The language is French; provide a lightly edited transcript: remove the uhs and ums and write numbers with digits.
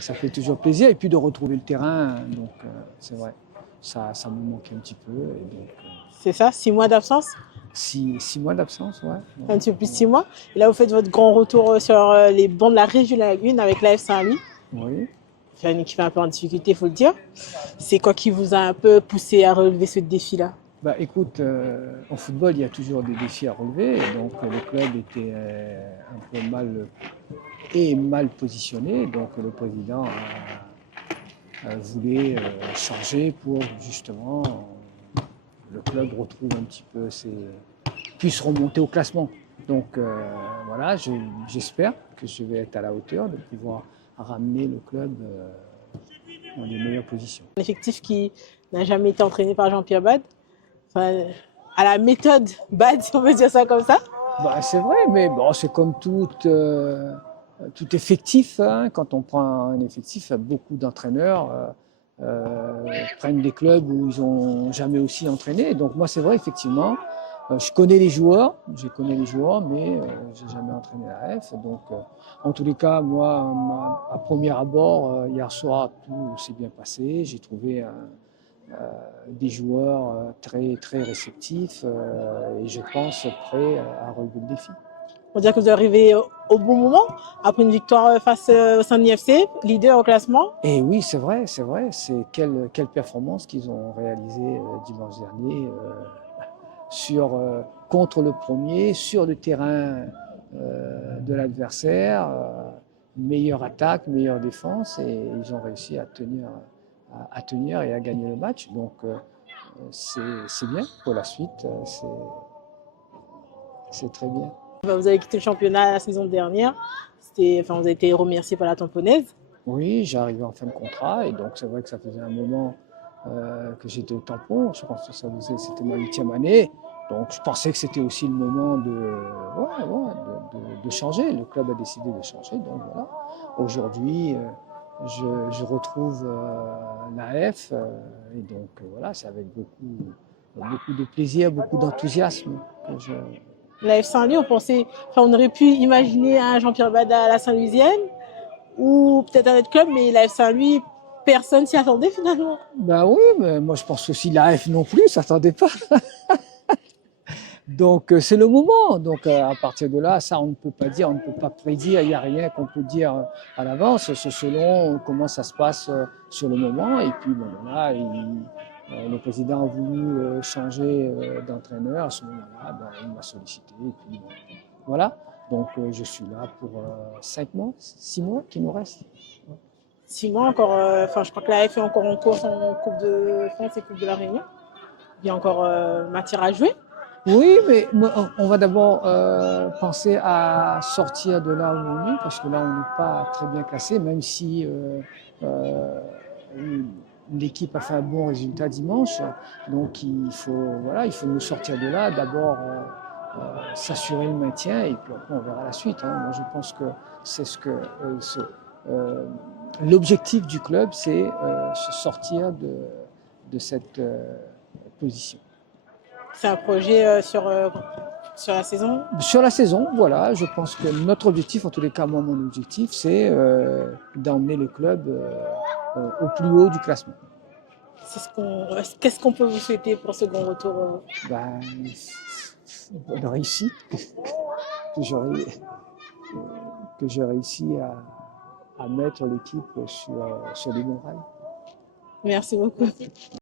ça fait toujours plaisir. Et puis de retrouver le terrain, donc c'est vrai, ça me manquait un petit peu. Et donc, C'est ça, 6 mois d'absence, 6 mois d'absence, ouais. un petit peu plus de 6 mois. Et là, vous faites votre grand retour sur les bancs de la Régionale 1 avec l'AF Saint-Louis. Oui. C'est une équipe un peu en difficulté, il faut le dire. C'est quoi qui vous a un peu poussé à relever ce défi-là? Bah, écoute, en football, il y a toujours des défis à relever. Et donc, le club était un peu mal positionné. Donc, le président voulait changer pour justement le club retrouve un petit peu puisse remonter au classement. Donc, voilà, j'espère que je vais être à la hauteur de pouvoir ramener le club dans les meilleures positions. Un effectif qui n'a jamais été entraîné par Jean-Pierre Bade, enfin, à la méthode Bade, si on peut dire ça comme ça. Bah, c'est vrai, mais bon, c'est comme tout effectif. Hein. Quand on prend un effectif, beaucoup d'entraîneurs prennent des clubs où ils n'ont jamais aussi entraîné. Donc moi, c'est vrai, effectivement, je connais les joueurs, mais j'ai jamais entraîné la F. Donc, en tous les cas, moi, à premier abord, hier soir, tout s'est bien passé. J'ai trouvé des joueurs très, très réceptifs et je pense prêts à relever le défi. On dirait que vous arrivez au bon moment, après une victoire face au Saint-Denis FC, leader au classement. Et oui, c'est vrai. C'est quelle performance qu'ils ont réalisée dimanche dernier contre le premier, sur le terrain de l'adversaire. Meilleure attaque, meilleure défense, et ils ont réussi à tenir et à gagner le match. Donc c'est bien pour la suite, c'est très bien. Vous avez quitté le championnat la saison dernière. Vous avez été remercié par la Tamponnaise. Oui, j'ai arrivé en fin de contrat, et donc c'est vrai que ça faisait un moment que j'étais au tampon. Je pense que c'était ma 8e année. Donc je pensais que c'était aussi le moment de changer. Le club a décidé de changer. Donc voilà. Aujourd'hui, je retrouve la F. Et donc voilà, c'est avec beaucoup de plaisir, beaucoup d'enthousiasme que je. La F Saint-Louis, on aurait pu imaginer un Jean-Pierre Bada à la Saint-Louisienne ou peut-être un autre club, mais la F Saint-Louis, personne s'y attendait finalement. Ben oui, mais moi je pense aussi la F non plus, ça s'attendait pas. Donc c'est le moment. Donc à partir de là, ça on ne peut pas dire, on ne peut pas prédire, il n'y a rien qu'on peut dire à l'avance. C'est selon comment ça se passe sur le moment. Et puis bon, voilà, le président a voulu changer d'entraîneur. À ce moment-là, il m'a sollicité. Et puis voilà. Donc je suis là pour 5 mois, 6 mois qui nous restent. 6 mois encore. Je crois que la F est encore en course en Coupe de France et Coupe de la Réunion. Il y a encore matière à jouer. Oui, mais on va d'abord penser à sortir de là où on est, parce que là, on n'est pas très bien classé, même si l'équipe a fait un bon résultat dimanche. Donc, il faut nous sortir de là. D'abord, s'assurer le maintien, et puis après, on verra la suite. Hein. Moi, je pense que c'est l'objectif du club, c'est se sortir de cette position. C'est un projet sur la saison. Sur la saison, voilà, je pense que notre objectif, en tous les cas, moi, mon objectif, c'est d'emmener le club au plus haut du classement. Qu'est-ce qu'on peut vous souhaiter pour ce grand retour? Bonne réussite, que j'ai réussi à mettre l'équipe sur les bons rails. Merci beaucoup.